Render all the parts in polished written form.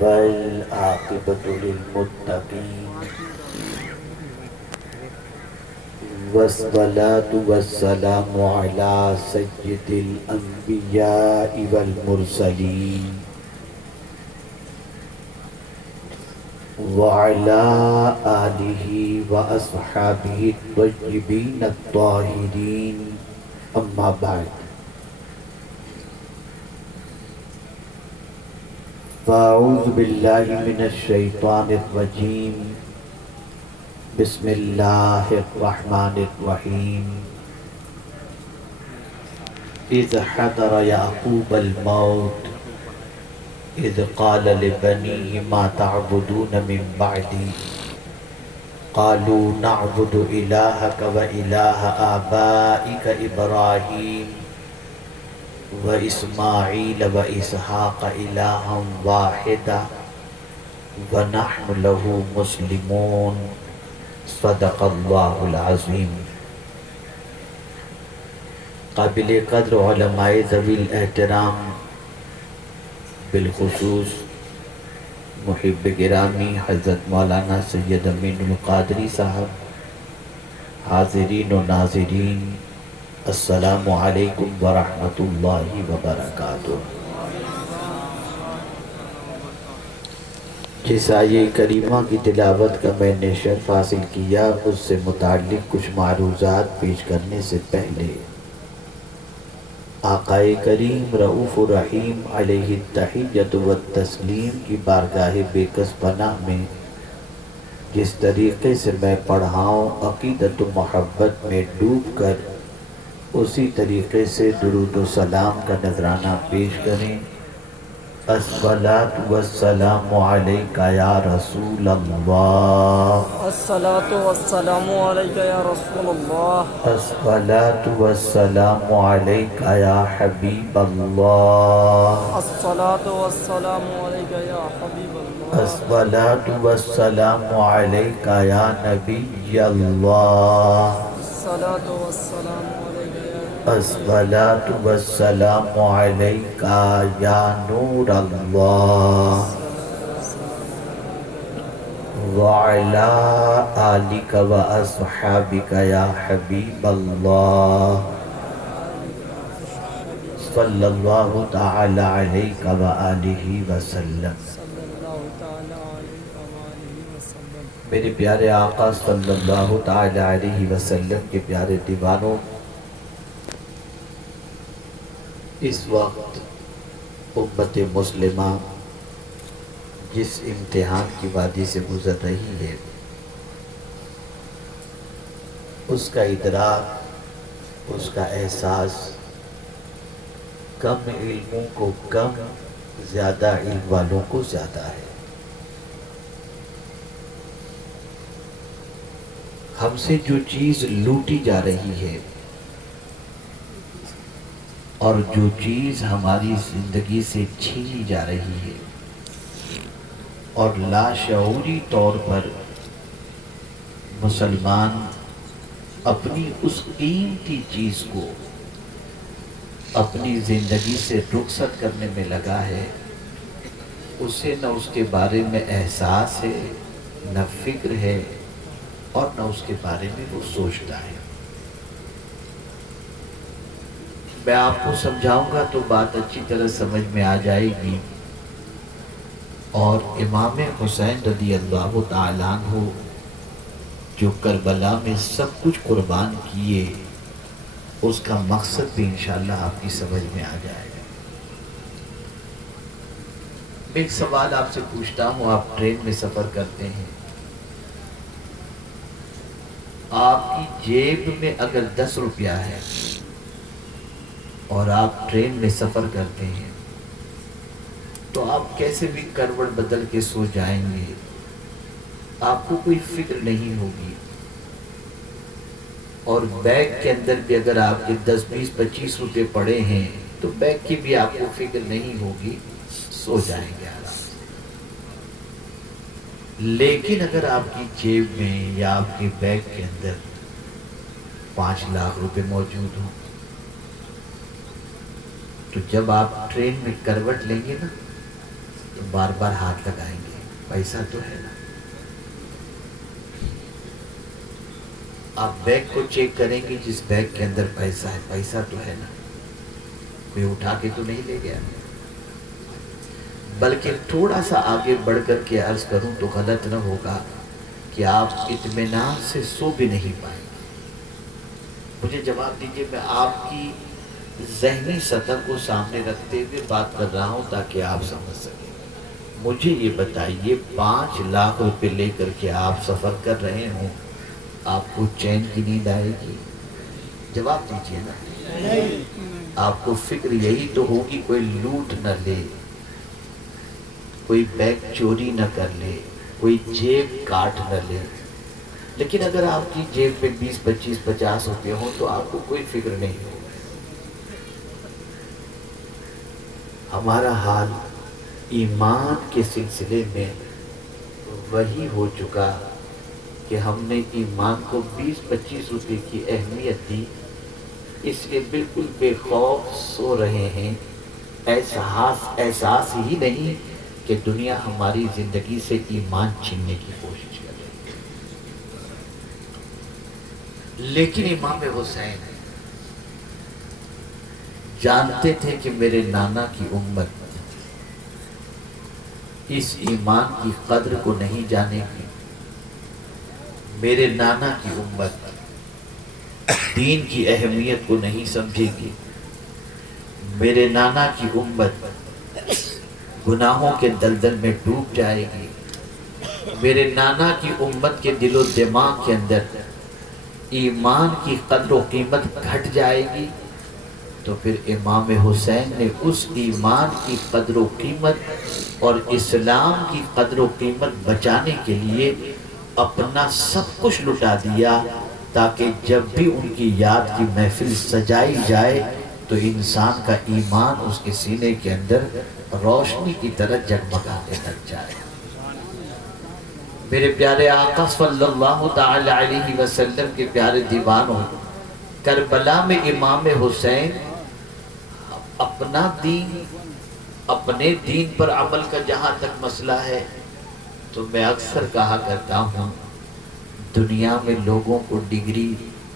والعاقبة للمتقين والصلاة والسلام على سيد الأنبياء والمرسلين وعلى آله وأصحابه الطيبين الطاهرين أما بعد فأعوذ بالله من الشيطان الرجيم بسم الله الرحمن الرحيم إذ حضر يعقوب الموت إذ قال لبنيه ما تعبدون من بعدي قالوا نعبد إلهك وإله آبائك إبراهيم وإسماعيل وإسحاق إلها واحدا ونحن له مسلمون صدق الله العظيم. قابل قدر علماء ذوی الاحترام بالخصوص محب گرامی حضرت مولانا سید امین القادری صاحب، حاضرین و ناظرین، السلام علیکم ورحمۃ اللہ وبرکاتہ. جس آیے کریمہ کی تلاوت کا میں نے شرف حاصل کیا، اس سے متعلق کچھ معروضات پیش کرنے سے پہلے آقائے کریم رؤوف الرحیم علیہ التحیۃ والتسلیم کی بارگاہ بے کس پناہ میں جس طریقے سے میں پڑھاؤں عقیدت و محبت میں ڈوب کر اسی طریقے سے درود و سلام کا نذرانہ پیش کریں. الصلاۃ والسلام علیک یا رسول اللہ، الصلاة والسلام علیک یا رسول اللہ، الصلاۃ والسلام علیک یا حبیب اللہ، الصلاة والسلام علیک یا حبیب اللہ، الصلاۃ والسلام علیک یا نبی اللہ، الصلاة والسلام علیک یا الصلاۃ والسلام علیک یا نور اللہ وعلی آلک واصحابک یا حبیب اللہ صلی اللہ تعالی علیہ وآلہ وسلم. صلی اللہ تعالی علیہ وآلہ وسلم. میرے پیارے آقا صلی اللہ تعالی علیہ وسلم کے پیارے دیوانوں، اس وقت امت مسلمہ جس امتحان کی وادی سے گزر رہی ہے، اس کا ادراک، اس کا احساس کم علموں کو کم، زیادہ علم والوں کو زیادہ ہے. ہم سے جو چیز لوٹی جا رہی ہے اور جو چیز ہماری زندگی سے چھینی جا رہی ہے اور لاشعوری طور پر مسلمان اپنی اس قیمتی چیز کو اپنی زندگی سے رخصت کرنے میں لگا ہے، اسے نہ اس کے بارے میں احساس ہے، نہ فکر ہے، اور نہ اس کے بارے میں وہ سوچتا ہے. میں آپ کو سمجھاؤں گا تو بات اچھی طرح سمجھ میں آ جائے گی. اور امام حسین رضی اللہ تعالیٰ عنہ جو کربلا میں سب کچھ قربان کیے، اس کا مقصد بھی انشاءاللہ آپ کی سمجھ میں آ جائے گا. میں ایک سوال آپ سے پوچھتا ہوں، آپ ٹرین میں سفر کرتے ہیں، آپ کی جیب میں اگر 10 روپیہ ہے اور آپ ٹرین میں سفر کرتے ہیں تو آپ کیسے بھی کروٹ بدل کے سو جائیں گے، آپ کو کوئی فکر نہیں ہوگی. اور بیگ کے اندر بھی اگر آپ کے 10 20 25 روپے پڑے ہیں تو بیگ کی بھی آپ کو فکر نہیں ہوگی، سو جائیں گے آرام سے. لیکن اگر آپ کی جیب میں یا آپ کے بیگ کے اندر 5 لاکھ روپے موجود ہوں تو جب آپ ٹرین میں کروٹ لیں گے نا تو بار بار ہاتھ لگائیں گے، پیسہ تو ہے نا۔ آپ بیگ کو چیک کریں گے، جس بیگ کے اندر پیسہ ہے، پیسہ تو ہے نا، کوئی اٹھا کے تو نہیں لے گیا۔ بلکہ تھوڑا سا آگے بڑھ کر کے عرض کروں تو غلط نہ ہوگا کہ آپ اطمینان سے سو بھی نہیں پائیں گے۔ مجھے جواب دیجئے، میں آپ کی ذہنی سطح کو سامنے رکھتے ہوئے بات کر رہا ہوں تاکہ آپ سمجھ سکیں۔ مجھے یہ بتائیے، 5 لاکھ روپے لے کر کے آپ سفر کر رہے ہوں، آپ کو چین کی نیند آئے گی؟ جواب دیجئے نا۔ آپ کو فکر یہی تو ہوگی کوئی لوٹ نہ لے، کوئی بیگ چوری نہ کر لے، کوئی جیب کاٹ نہ لے۔ لیکن اگر آپ کی جیب میں 20 25 50 روپے ہوں تو آپ کو کوئی فکر نہیں ہوگا۔ ہمارا حال ایمان کے سلسلے میں وہی ہو چکا کہ ہم نے ایمان کو 20 25 روپے کی اہمیت دی، اس لیے بالکل بے خوف سو رہے ہیں، احساس ہی نہیں کہ دنیا ہماری زندگی سے ایمان چھیننے کی کوشش کر رہی ہے۔ لیکن امام حسین جانتے تھے کہ میرے نانا کی امت اس ایمان کی قدر کو نہیں جانے گی، میرے نانا کی امت دین کی اہمیت کو نہیں سمجھے گی، میرے نانا کی امت گناہوں کے دلدل میں ڈوب جائے گی، میرے نانا کی امت کے دل و دماغ کے اندر ایمان کی قدر و قیمت گھٹ جائے گی۔ تو پھر امام حسین نے اس ایمان کی قدر و قیمت اور اسلام کی قدر و قیمت بچانے کے لیے اپنا سب کچھ لٹا دیا، تاکہ جب بھی ان کی یاد کی محفل سجائی جائے تو انسان کا ایمان اس کے سینے کے اندر روشنی کی طرح جگمگانے لگ جائے۔ میرے پیارے آقا صلی اللہ تعالی علیہ وسلم کے پیارے دیوانوں، کربلا میں امام حسین اپنے دین پر عمل کا جہاں تک مسئلہ ہے، تو میں اکثر کہا کرتا ہوں، دنیا میں لوگوں کو ڈگری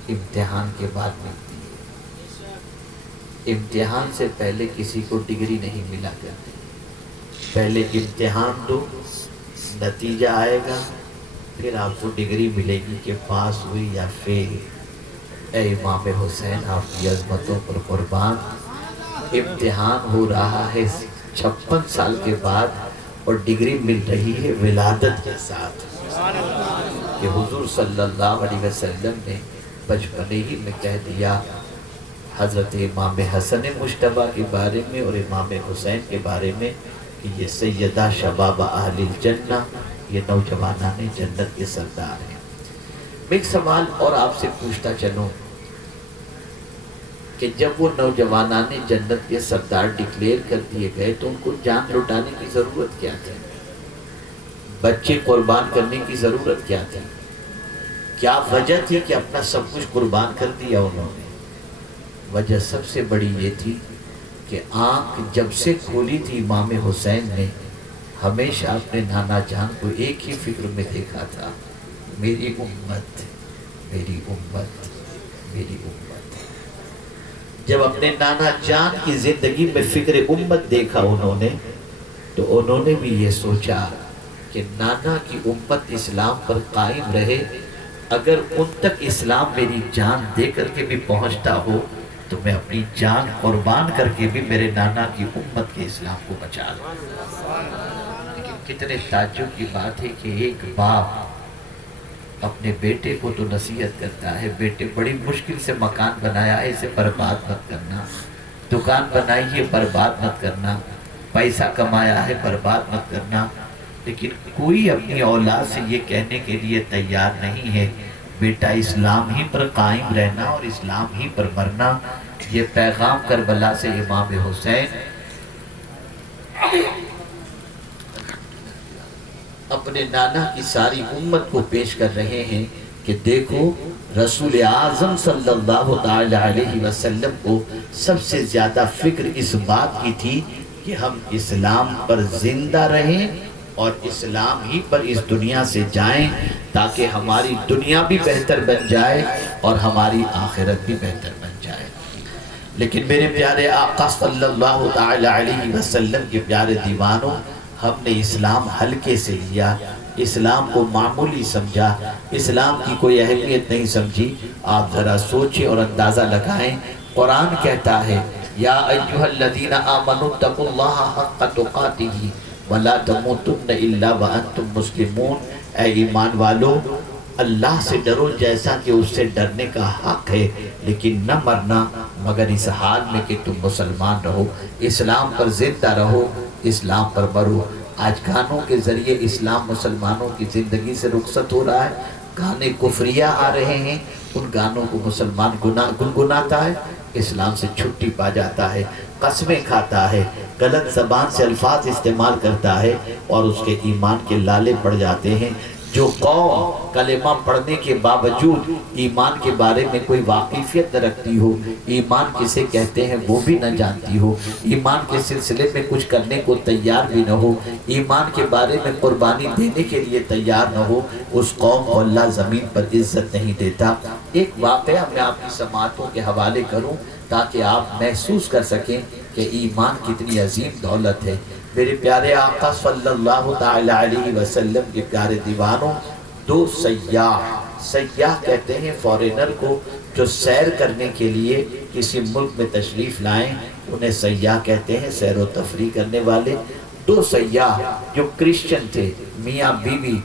امتحان کے بعد ملتی ہے، امتحان سے پہلے کسی کو ڈگری نہیں ملا کرتی۔ پہلے امتحان دو، نتیجہ آئے گا، پھر آپ کو ڈگری ملے گی کہ پاس ہوئی یا فیل۔ اے امام حسین، آپ کی عظمتوں پر قربان، امتحان ہو رہا ہے 56 سال کے بعد اور ڈگری مل رہی ہے ولادت کے ساتھ، کہ حضور صلی اللہ علیہ وسلم نے بچپنے ہی میں کہہ دیا حضرت امام حسن مجتبی کے بارے میں اور امام حسین کے بارے میں کہ یہ سیدہ شباب اہل الجنہ، یہ نوجوانان جنت کے سردار ہیں۔ میں ایک سوال اور آپ سے پوچھتا چلوں کہ جب وہ نوجوانان جنت کے سردار ڈکلیئر کر دیے گئے تو ان کو جان لٹانے کی ضرورت کیا تھی؟ بچے قربان کرنے کی ضرورت کیا تھی؟ کیا وجہ تھی کہ اپنا سب کچھ قربان کر دیا انہوں نے؟ وجہ سب سے بڑی یہ تھی کہ آنکھ جب سے کھولی تھی امام حسین نے، ہمیشہ اپنے نانا جان کو ایک ہی فکر میں دیکھا تھا، میری امت، میری امت، میری امت۔ جب اپنے نانا جان کی زندگی میں فکر امت دیکھا انہوں نے، تو انہوں نے بھی یہ سوچا کہ نانا کی امت اسلام پر قائم رہے، اگر ان تک اسلام میری جان دے کر کے بھی پہنچتا ہو تو میں اپنی جان قربان کر کے بھی میرے نانا کی امت کے اسلام کو بچا لوں۔ لیکن کتنے تعجب کی بات ہے کہ ایک باپ اپنے بیٹے کو تو نصیحت کرتا ہے، بیٹے بڑی مشکل سے مکان بنایا ہے، اسے برباد مت کرنا، دکان بنائی ہے برباد مت کرنا، پیسہ کمایا ہے برباد مت کرنا، لیکن کوئی اپنی اولاد سے یہ کہنے کے لیے تیار نہیں ہے بیٹا اسلام ہی پر قائم رہنا اور اسلام ہی پر مرنا۔ یہ پیغام کربلا سے امام حسین اپنے نانا کی ساری امت کو پیش کر رہے ہیں کہ دیکھو، رسول اعظم صلی اللہ تعالی علیہ وسلم کو سب سے زیادہ فکر اس بات کی تھی کہ ہم اسلام پر زندہ رہیں اور اسلام ہی پر اس دنیا سے جائیں، تاکہ ہماری دنیا بھی بہتر بن جائے اور ہماری آخرت بھی بہتر بن جائے۔ لیکن میرے پیارے آقا صلی اللہ تعالی علیہ وسلم کے پیارے دیوانوں، ہم نے اسلام ہلکے سے لیا، اسلام کو معمولی سمجھا، اسلام کی کوئی اہمیت نہیں سمجھی۔ آپ ذرا سوچیں اور اندازہ لگائیں، قرآن کہتا ہے یا ایھا الذین آمنوا اتقوا اللہ حق تقاتہ ولا تموتن الا وانتم مسلمون، اے ایمان والو اللہ سے ڈرو جیسا کہ اس سے ڈرنے کا حق ہے، لیکن نہ مرنا مگر اس حال میں کہ تم مسلمان رہو، اسلام پر زندہ رہو، اسلام پر مرو۔ آج گانوں کے ذریعے اسلام مسلمانوں کی زندگی سے رخصت ہو رہا ہے، گانے کفریہ آ رہے ہیں، ان گانوں کو مسلمان گنگناتا ہے، اسلام سے چھٹی پا جاتا ہے، قسمیں کھاتا ہے، غلط زبان سے الفاظ استعمال کرتا ہے اور اس کے ایمان کے لالے پڑ جاتے ہیں۔ جو قوم کلمہ پڑھنے کے باوجود ایمان کے بارے میں کوئی واقفیت نہ رکھتی ہو، ایمان کسے کہتے ہیں وہ بھی نہ جانتی ہو، ایمان کے سلسلے میں کچھ کرنے کو تیار بھی نہ ہو، ایمان کے بارے میں قربانی دینے کے لیے تیار نہ ہو، اس قوم کو اللہ زمین پر عزت نہیں دیتا۔ ایک واقعہ میں آپ کی سماعتوں کے حوالے کروں تاکہ آپ محسوس کر سکیں کہ ایمان کتنی عظیم دولت ہے۔ میرے پیارے آقا صلی اللہ تعالی علیہ وسلم کے پیارے دیوانوں، دو سیاح کہتے ہیں فورینر کو جو سیر کرنے کے لیے کسی ملک میں تشریف لائیں، انہیں سیاح کہتے ہیں، سیر و تفریح کرنے والے۔ دو سیاح جو کرسچن تھے، میاں بیوی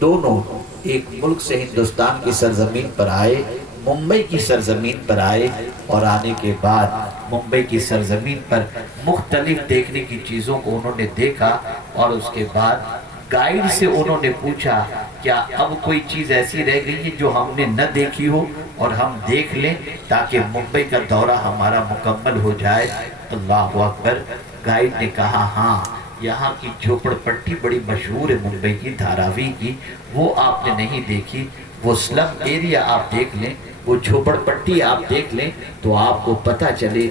دونوں، ایک ملک سے ہندوستان کی سرزمین پر آئے، ممبئی کی سرزمین پر آئے، اور آنے کے بعد ممبئی کی سرزمین پر مختلف دیکھنے کی چیزوں کو انہوں نے دیکھا، اور اس کے بعد گائیڈ سے انہوں نے پوچھا کیا اب کوئی چیز ایسی رہ گئی ہے جو ہم نے نہ دیکھی ہو اور ہم دیکھ لیں تاکہ ممبئی کا دورہ ہمارا مکمل ہو جائے۔ اللہ اکبر۔ گائیڈ نے کہا ہاں، یہاں کی جھوپڑ پٹی بڑی مشہور ہے ممبئی کی، دھاراوی کی، وہ آپ نے نہیں دیکھی، وہ سلم ایریا آپ دیکھ لیں، وہ جھوپڑ پٹی آپ دیکھ لیں تو آپ کو پتہ چلے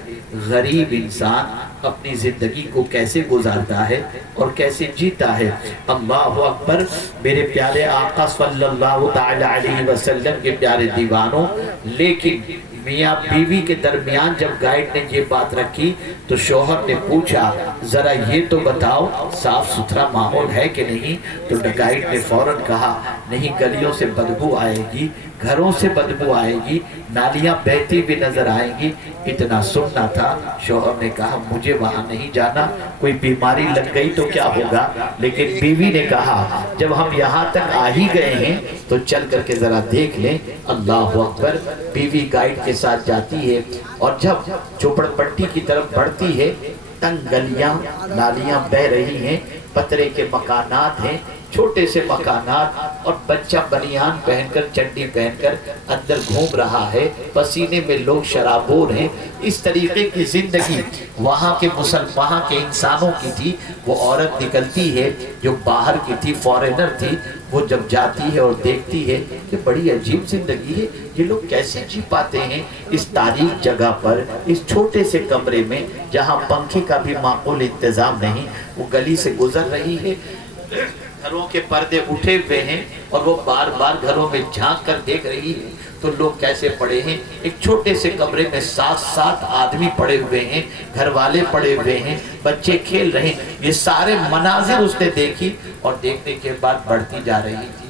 غریب انسان اپنی زندگی کو کیسے گزارتا ہے اور کیسے جیتا ہے۔ اللہ اکبر۔ میرے پیارے آقا صلی اللہ تعالی علیہ وسلم کے پیارے دیوانوں، لیکن میاں بیوی کے درمیان جب گائیڈ نے یہ بات رکھی تو شوہر نے پوچھا ذرا یہ تو بتاؤ صاف ستھرا ماحول ہے کہ نہیں؟ تو گائیڈ نے فوراً کہا نہیں، گلیوں سے بدبو آئے گی، گھروں سے بدبو آئے گی، نالیاں بہتی بھی نظر آئیں گی۔ اتنا سننا تھا، شوہر نے کہا مجھے وہاں نہیں جانا، کوئی بیماری لگ گئی تو کیا ہوگا؟ لیکن بیوی نے کہا جب ہم یہاں تک آ ہی گئے ہیں تو چل کر کے ذرا دیکھ لیں۔ اللہ اکبر۔ بیوی گائیڈ کے ساتھ جاتی ہے اور جب چوپڑ پٹی کی طرف بڑھتی ہے، تنگ گلیاں، نالیاں بہ رہی ہیں، پترے کے مکانات ہیں، چھوٹے سے مکانات، اور بچہ بنیان پہن کر چنڈی پہن کر اندر گھوم رہا ہے، پسینے میں لوگ شرابور ہیں۔ اس طریقے کی زندگی وہاں کے انسانوں کی تھی۔ وہ عورت نکلتی ہے جو باہر کی تھی، فورینر تھی، وہ جب جاتی ہے اور دیکھتی ہے کہ بڑی عجیب زندگی ہے، یہ لوگ کیسے جی پاتے ہیں اس تاریک جگہ پر، اس چھوٹے سے کمرے میں جہاں پنکھے کا بھی معقول انتظام نہیں۔ وہ گلی سے گزر رہی ہے، گھروں کے پردے اٹھے ہوئے ہیں اور وہ بار بار گھروں میں جھانک کر دیکھ رہی ہے تو لوگ کیسے پڑے ہیں۔ ایک چھوٹے سے کمرے میں 7 آدمی پڑے ہوئے ہیں، گھر والے پڑے ہوئے ہیں، بچے کھیل رہے ہیں۔ یہ سارے مناظر اس نے دیکھی اور دیکھنے کے بعد بڑھتی جا رہی تھی۔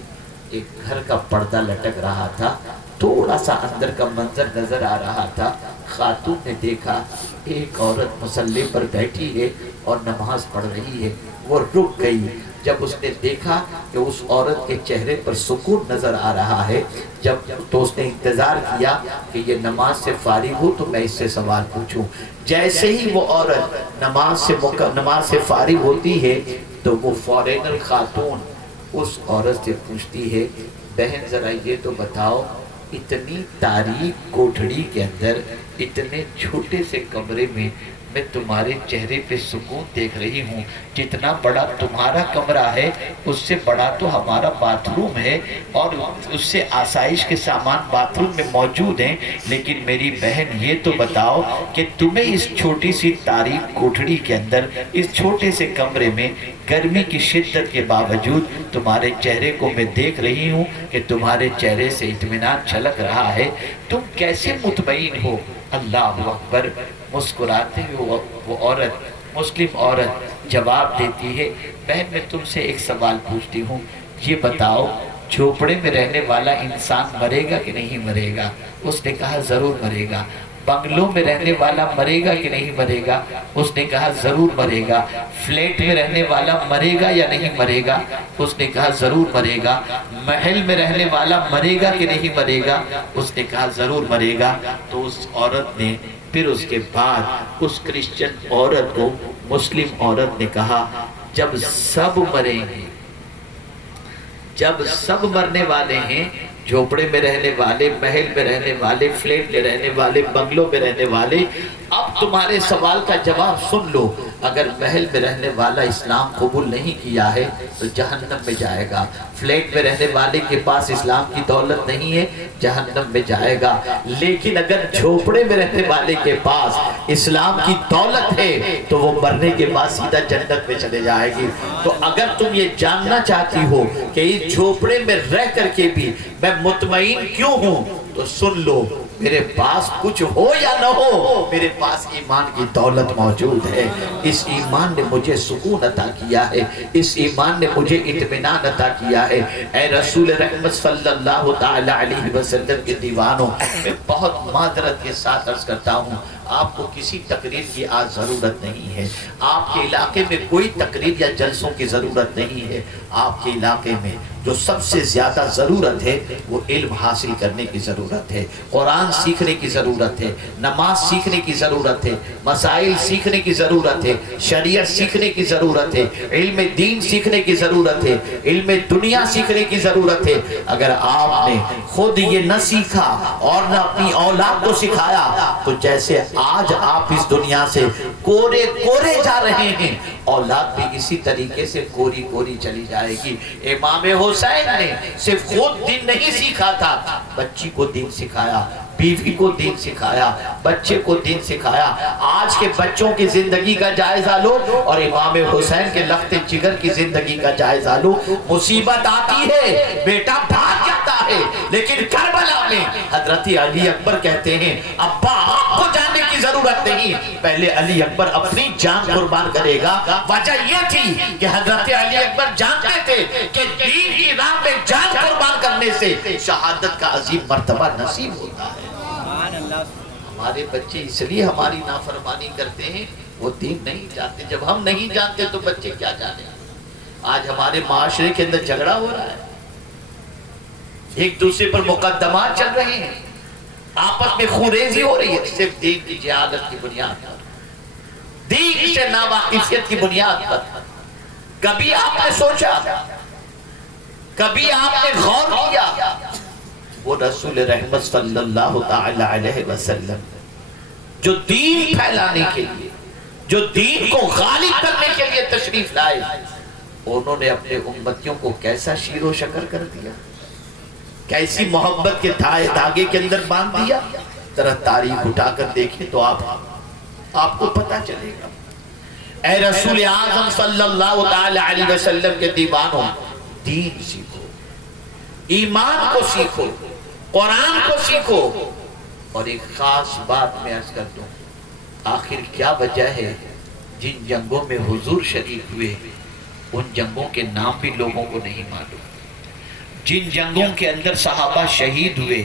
ایک گھر کا پردہ لٹک رہا تھا، تھوڑا سا اندر کا منظر نظر آ رہا تھا۔ خاتون نے دیکھا ایک عورت مصلی پر بیٹھی ہے اور نماز پڑھ رہی ہے۔ وہ رک گئی جب اس نے دیکھا کہ اس عورت کے چہرے پر سکون نظر آ رہا ہے، جب تو اس نے انتظار کیا کہ یہ نماز سے فارغ ہو تو میں اس سے سوال پوچھوں۔ جیسے ہی وہ عورت نماز سے فارغ ہوتی ہے تو وہ فورینر خاتون اس عورت سے پوچھتی ہے بہن ذرا یہ تو بتاؤ، اتنی تاریک کوٹھڑی کے اندر اتنے چھوٹے سے کمرے میں میں تمہارے چہرے پہ سکون دیکھ رہی ہوں. جتنا بڑا تمہارا کمرہ ہے اس سے بڑا تو ہمارا باتھ روم ہے اور اس سے آسائش کے سامان باتھ روم میں موجود ہیں. لیکن میری بہن یہ تو بتاؤ کہ تمہیں اس چھوٹی سی تاریک کوٹھڑی کے اندر اس چھوٹے سے کمرے میں گرمی کی شدت کے باوجود تمہارے چہرے کو میں دیکھ رہی ہوں کہ تمہارے چہرے سے اطمینان چھلک رہا ہے. تم کیسے مطمئن ہو؟ اللہ اکبر. مسکراتے ہوئے وہ عورت، مسلم عورت جواب دیتی ہے، بہن میں تم سے ایک سوال پوچھتی ہوں، یہ بتاؤ جھوپڑے میں رہنے والا انسان مرے گا کہ نہیں مرے گا؟ اس نے کہا ضرور مرے گا. بنگلوں میں رہنے والا مرے گا کہ نہیں مرے گا؟ اس نے کہا ضرور مرے گا. فلیٹ میں رہنے والا مرے گا یا نہیں مرے گا؟ اس نے کہا ضرور مرے گا. محل میں رہنے والا مرے گا کہ نہیں مرے گا؟ اس نے کہا ضرور مرے گا. تو اس عورت نے پھر اس کے بعد اس کرسچن عورت کو مسلم عورت نے کہا جب سب مریں گے، جب سب مرنے والے ہیں، جھوپڑے میں رہنے والے، محل میں رہنے والے، فلیٹ میں رہنے والے، بنگلوں میں رہنے والے، اب تمہارے سوال کا جواب سن لو. اگر محل میں رہنے والا اسلام قبول نہیں کیا ہے تو جہنم میں جائے گا. فلیٹ میں رہنے والے کے پاس اسلام کی دولت نہیں ہے، جہنم میں جائے گا. لیکن اگر جھوپڑے میں رہنے والے کے پاس اسلام کی دولت ہے تو وہ مرنے کے بعد سیدھا جنت میں چلے جائے گی. تو اگر تم یہ جاننا چاہتی ہو کہ اس جھوپڑے میں رہ کر کے بھی میں مطمئن کیوں ہوں تو سن لو، میرے پاس کچھ ہو یا نہ ہو، میرے پاس ایمان کی دولت موجود ہے. اس ایمان نے مجھے سکون عطا کیا ہے، اس ایمان نے مجھے اطمینان عطا کیا ہے. اے رسول رحمت صلی اللہ تعالی علیہ وسلم کے دیوانوں، میں بہت معذرت کے ساتھ عرض کرتا ہوں، آپ کو کسی تقریر کی آج ضرورت نہیں ہے. آپ کے علاقے میں کوئی تقریر یا جلسوں کی ضرورت نہیں ہے. آپ کے علاقے میں جو سب سے زیادہ ضرورت ہے وہ علم حاصل کرنے کی ضرورت ہے، قرآن سیکھنے کی ضرورت ہے، نماز سیکھنے کی ضرورت ہے، مسائل سیکھنے کی ضرورت ہے، شریعت سیکھنے کی ضرورت ہے، علم دین سیکھنے کی ضرورت ہے، علم دنیا سیکھنے کی ضرورت ہے. اگر آپ نے خود یہ نہ سیکھا اور نہ اپنی اولاد کو سکھایا تو جیسے آج آپ اس دنیا سے کورے کورے جا رہے ہیں، اولاد بھی اسی طریقے سے کوری کوری چلی جائے گی. امام حسین نے صرف خود دین نہیں سیکھا تھا، بچی کو دین سکھایا، بیوی کو دین سکھایا، بچے کو دین سکھایا. آج کے بچوں کی زندگی کا جائزہ لو اور امام حسین کے لخت جگر کی زندگی کا جائزہ لو. مصیبت آتی ہے، بیٹا بھاگ جاتا ہے، لیکن کربلا میں حضرت علی اکبر کہتے ہیں ابا آپ کو جاننے کی ضرورت نہیں، پہلے علی اکبر اپنی جان قربان کرے گا. وجہ یہ تھی کہ حضرت علی اکبر جانتے تھے کہ دین کی راہ میں جان قربان کرنے سے شہادت کا عظیم مرتبہ نصیب ہوتا ہے. ہمارے بچے اس لیے ہماری نافرمانی کرتے ہیں، وہ دین نہیں جانتے. جب ہم نہیں جانتے تو بچے کیا جانے. آج ہمارے معاشرے کے اندر جھگڑا ہو رہا ہے، ایک دوسرے پر مقدمات چل رہے ہیں، آپس میں خوریزی ہو رہی ہے، صرف دین کی جہالت کی بنیاد پر، دین سے ناواقفیت کی بنیاد پر. کبھی آپ نے سوچا، کبھی آپ نے غور کیا وہ رسول رحمت صلی اللہ تعالی علیہ وسلم جو دین پھیلانے کے لیے، جو دین کو غالب کرنے کے لیے تشریف لائے، انہوں نے اپنے امتیوں کو کیسا شیر و شکر کر دیا، کیسی محبت کے دھاگے کے اندر باندھ دیا. ذرا تاریخ اٹھا کر دیکھیں تو آپ کو پتہ چلے گا. اے رسول اعظم صلی اللہ تعالی علیہ وسلم کے دیوانوں، دین سیکھو، ایمان کو سیکھو، قرآن کو سیکھو. اور ایک خاص بات میں عرض کر دوں، آخر کیا وجہ ہے جن جنگوں میں حضور شریک ہوئے ان جنگوں کے نام بھی لوگوں کو نہیں معلوم. جن جنگوں کے اندر صحابہ شہید ہوئے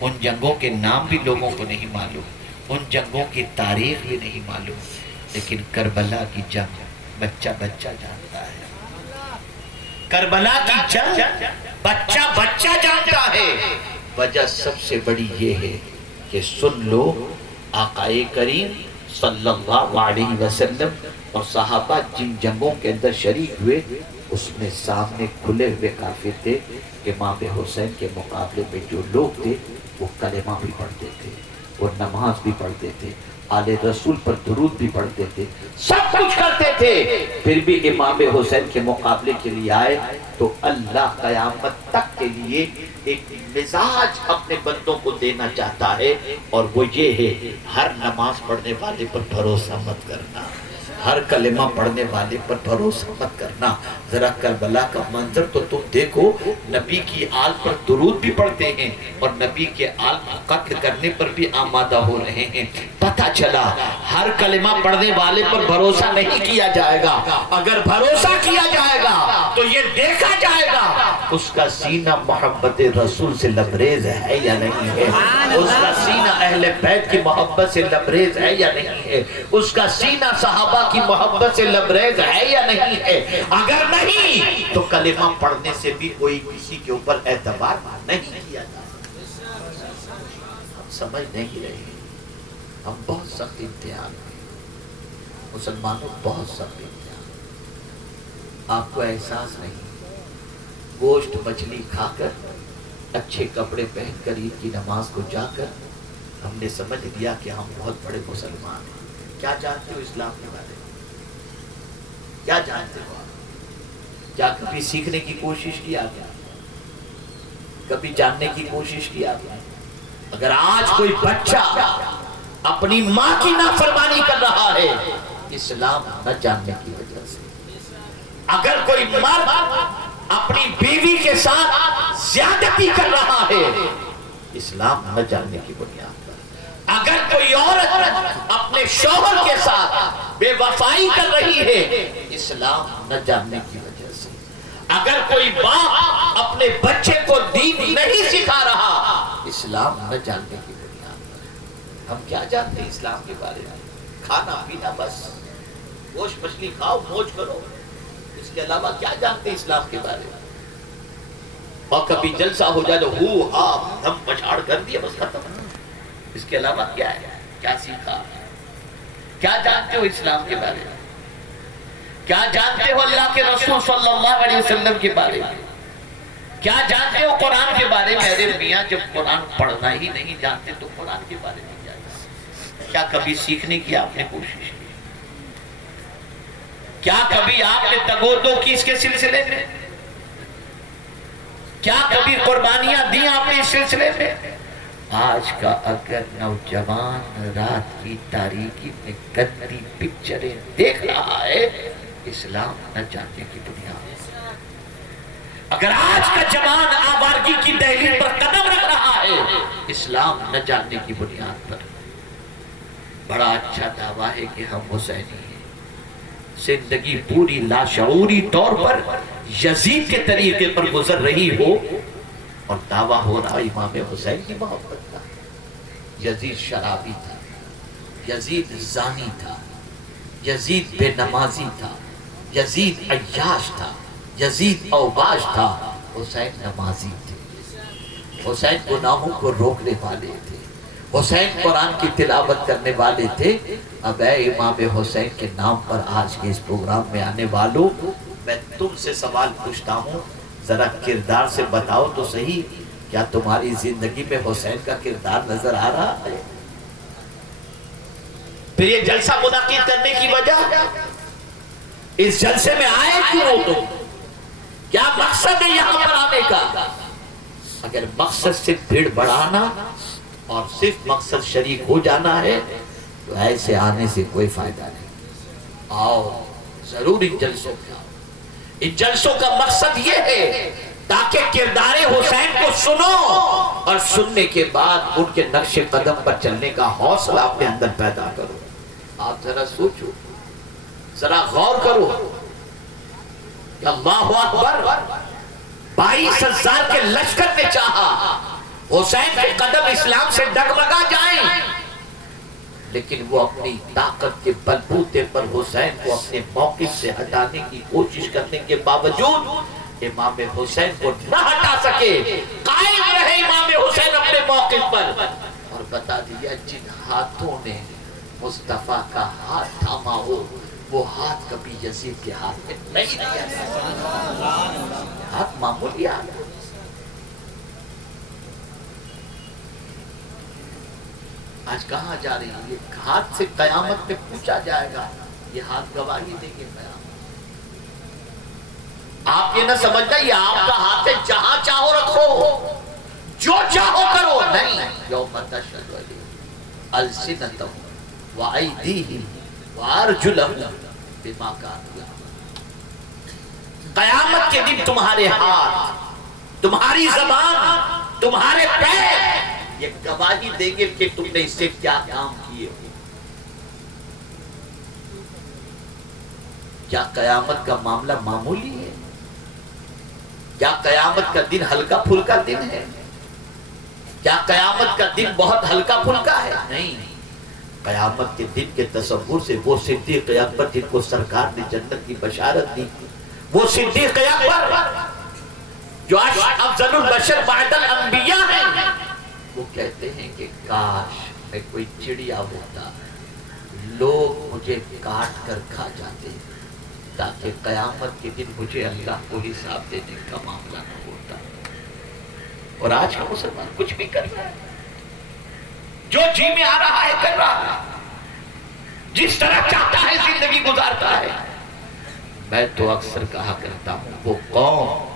ان جنگوں کے نام بھی لوگوں کو نہیں معلوم، ان جنگوں کی تاریخ بھی نہیں معلوم. لیکن کربلا کی جنگ بچہ بچہ جانتا ہے، کربلا کی جنگ بچہ بچہ جانتا ہے. وجہ سب سے بڑی یہ ہے کہ سن لو، آقا کریم صلی اللہ علیہ وسلم اور صحابہ جن جنگوں کے اندر شریک ہوئے اس میں سامنے کھلے ہوئے کافر تھے. امام حسین کے مقابلے میں جو لوگ تھے وہ کلمہ بھی پڑھتے تھے، وہ نماز بھی پڑھتے تھے. آل رسول پر درود بھی پڑھتے تھے، سب کچھ کرتے تھے، پھر بھی امام حسین کے مقابلے کے لیے آئے تو اللہ قیامت تک کے لیے ایک مزاج اپنے بندوں کو دینا چاہتا ہے، اور وہ یہ ہے ہر نماز پڑھنے والے پر بھروسہ مت کرنا، ہر کلمہ پڑھنے والے پر بھروسہ مت کرنا۔ ذرا کربلا کا منظر تو تم دیکھو، نبی کی آل پر درود بھی پڑھتے ہیں اور نبی کے آل کو قتل کرنے پر بھی آمادہ ہو رہے ہیں۔ پتہ چلا ہر کلمہ پڑھنے والے پر بھروسہ نہیں کیا جائے گا، اگر بھروسہ کیا جائے گا تو یہ دیکھا جائے گا اس کا سینہ محبت رسول سے لبریز ہے یا نہیں ہے، اس کا سینہ اہل بیت کی محبت سے لبریز ہے یا نہیں ہے، اس کا سینہ صحابہ کی محبت سے لبریز ہے یا نہیں ہے۔ اگر نہیں تو کلمہ پڑھنے سے بھی کوئی کسی کے اوپر اعتبار نہیں کیا جاتا۔ ہم سمجھ نہیں رہے، ہم بہت سخت امتحان ہیں مسلمانوں، بہت سخت امتحان۔ آپ کو احساس نہیں، گوشت مچھلی کھا کر، اچھے کپڑے پہن کر عید کی نماز کو جا کر ہم نے سمجھ لیا کہ ہم بہت بڑے مسلمان ہیں۔ کیا جانتے ہو اسلام کے بارے میں؟ کیا جانتے ہو آپ؟ کیا کبھی سیکھنے کی کوشش کیا گیا؟ کبھی جاننے کی کوشش کیا گیا؟ اگر آج کوئی بچہ اپنی ماں کی نافرمانی کر رہا ہے اسلام نہ جاننے کی وجہ سے، اگر کوئی مرد اپنی بیوی کے ساتھ زیادتی کر رہا ہے اسلام نہ جاننے کی بنیاد پر، اگر کوئی عورت اپنے شوہر کے ساتھ بے وفائی کر رہی ہے اسلام نہ جاننے کی وجہ سے، اگر کوئی باپ اپنے بچے کو دین نہیں سکھا رہا اسلام نہ جاننے کی بنیاد پر۔ ہم کیا جانتے ہیں اسلام کے بارے میں؟ کھانا پینا، بس گوشت مچھلی کھاؤ، موج کرو، اس کے علاوہ کیا جانتے ہیں اسلام کے بارے میں؟ اور کبھی جلسہ ہو جائے تو ہو ہا دم پچھاڑ کر دیا، بس ختم۔ اس کے علاوہ کیا ہے؟ کیا سیکھا؟ کیا جانتے ہو اسلام کے بارے میں؟ کیا جانتے ہو اللہ کے رسول صلی اللہ علیہ وسلم کے بارے میں؟ کیا جانتے ہو قرآن کے بارے میں؟ ارے میاں جب قرآن پڑھنا ہی نہیں جانتے تو قرآن کے بارے میں کیا جانتے؟ کیا کبھی سیکھنے کی آپ نے کوشش کی؟ کیا کبھی آپ نے تگودو کی اس کے سلسلے میں؟ کیا کبھی قربانیاں دی آپ نے اس سلسلے میں؟ آج کا اگر نوجوان رات کی تاریکی میں گندی پکچریں دیکھ رہا ہے اسلام نہ جاننے کی بنیاد پر، اگر آج کا جوان آوارگی کی دہلیز پر قدم رکھ رہا ہے اسلام نہ جاننے کی بنیاد پر۔ بڑا اچھا دعویٰ ہے کہ ہم حسینی ہیں، زندگی پوری لاشعوری طور پر یزید کے طریقے پر گزر رہی ہو اور دعویٰ ہو رہا امام حسین کی محبت کا۔ یزید شرابی تھا، یزید زانی تھا، یزید بے نمازی تھا، یزید عیاش تھا، یزید اوباش تھا، حسین نمازی تھے، حسین گناہوں کو روکنے والے تھے، حسین قرآن کی تلاوت کرنے والے تھے۔ اب اے امام حسین کے نام پر آج کے اس پروگرام میں آنے والوں، میں تم سے سوال پوچھتا ہوں، ذرا کردار سے بتاؤ تو صحیح، کیا تمہاری زندگی میں حسین کا کردار نظر آ رہا ہے؟ پھر یہ جلسہ منعقد کرنے کی وجہ، اس جلسے میں آئے کیوں ہو تم؟ کیا مقصد ہے یہاں پر آنے کا؟ اگر مقصد صرف بھیڑ بڑھانا اور صرف مقصد شریک ہو جانا ہے تو ایسے آنے سے کوئی فائدہ نہیں۔ آؤ ضرور ان جلسوں میں آؤ۔ ان جلسوں کا مقصد یہ ہے تاکہ کردار حسین کو سنو اور سننے کے بعد ان کے نقش قدم پر چلنے کا حوصلہ اپنے اندر پیدا کرو۔ آپ ذرا سوچو، ذرا غور کرو کہ اللہ اکبر، 22,000 کے لشکر نے چاہا حسین کے قدم اسلام سے ڈگمگا جائیں، لیکن وہ اپنی طاقت کے بلبوتے پر حسین کو اپنے موقف سے ہٹانے کی کوشش کرنے کے باوجود امام حسین کو نہ ہٹا سکے۔ قائم رہے امام حسین اپنے موقف پر اور بتا دیا جن ہاتھوں نے مصطفیٰ کا ہاتھ تھاما ہو وہ ہاتھ کبھی یزید کے ہاتھ میں نہیں رہا۔ ہاتھ معمولی ہاتھ، آج کہاں جا رہی ہے؟ یہ ہاتھ سے قیامت میں پوچھا جائے گا، یہ ہاتھ گواہی دیں گے قیامت۔ آپ یہ نہ سمجھنا یہ آپ کا ہاتھ ہے، جہاں چاہو رکھو، جو چاہو کرو، نہیں۔ یوم تشہد علیہم السنتہم وایدیہم وارجلہم بما کانوا یعملون۔ قیامت کے دن تمہارے ہاتھ، تمہاری زبان، تمہارے پیر یہ گواہی دیں گے کہ تم نے اس سے کیا کام کیے ہو۔ کیا قیامت کا معاملہ معمولی ہے؟ کیا قیامت کا دن ہلکا پھلکا دن ہے؟ کیا قیامت کا دن بہت ہلکا پھلکا ہے؟ نہیں۔ قیامت کے دن کے تصور سے وہ صدیق اکبر جن کو سرکار نے جنت کی بشارت دی، وہ صدیق اکبر جو آج افضل البشر بعد الانبیاء ہیں، وہ کہتے ہیں کہ کاش میں کوئی چڑیا ہوتا، لوگ مجھے کاٹ کر کھا جاتے تاکہ قیامت کے دن مجھے اللہ کو حساب دینے کا معاملہ نہ ہوتا۔ اور آج کا مسلمان کچھ بھی کر رہا ہے، جو جی میں آ رہا ہے کر رہا ہے، جس طرح چاہتا ہے زندگی گزارتا ہے۔ میں تو اکثر کہا کرتا ہوں وہ قوم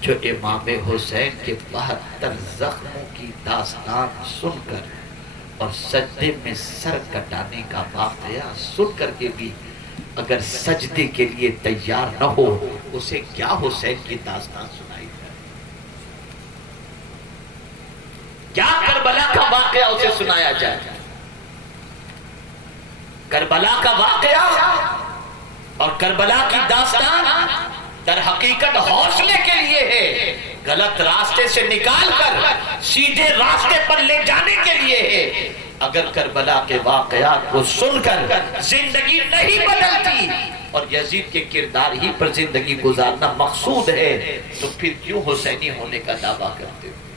جو امام حسین کے 72 زخموں کی داستان سن کر اور سجدے میں سر کٹانے کا واقعہ سن کر کے بھی اگر سجدے کے لیے تیار نہ ہو، اسے کیا حسین کی داستان سنائی جائے؟ کیا کربلا کا واقعہ اسے سنایا جائے؟ کربلا کا واقعہ اور کربلا کی داستان در حقیقت حوصلے کے لیے ہے، غلط راستے سے نکال کر سیدھے راستے پر لے جانے کے لیے ہے۔ اگر کربلا کے واقعات کو سن کر زندگی نہیں بدلتی اور یزید کے کردار ہی پر زندگی گزارنا مقصود ہے تو پھر کیوں حسینی ہونے کا دعویٰ کرتے ہو؟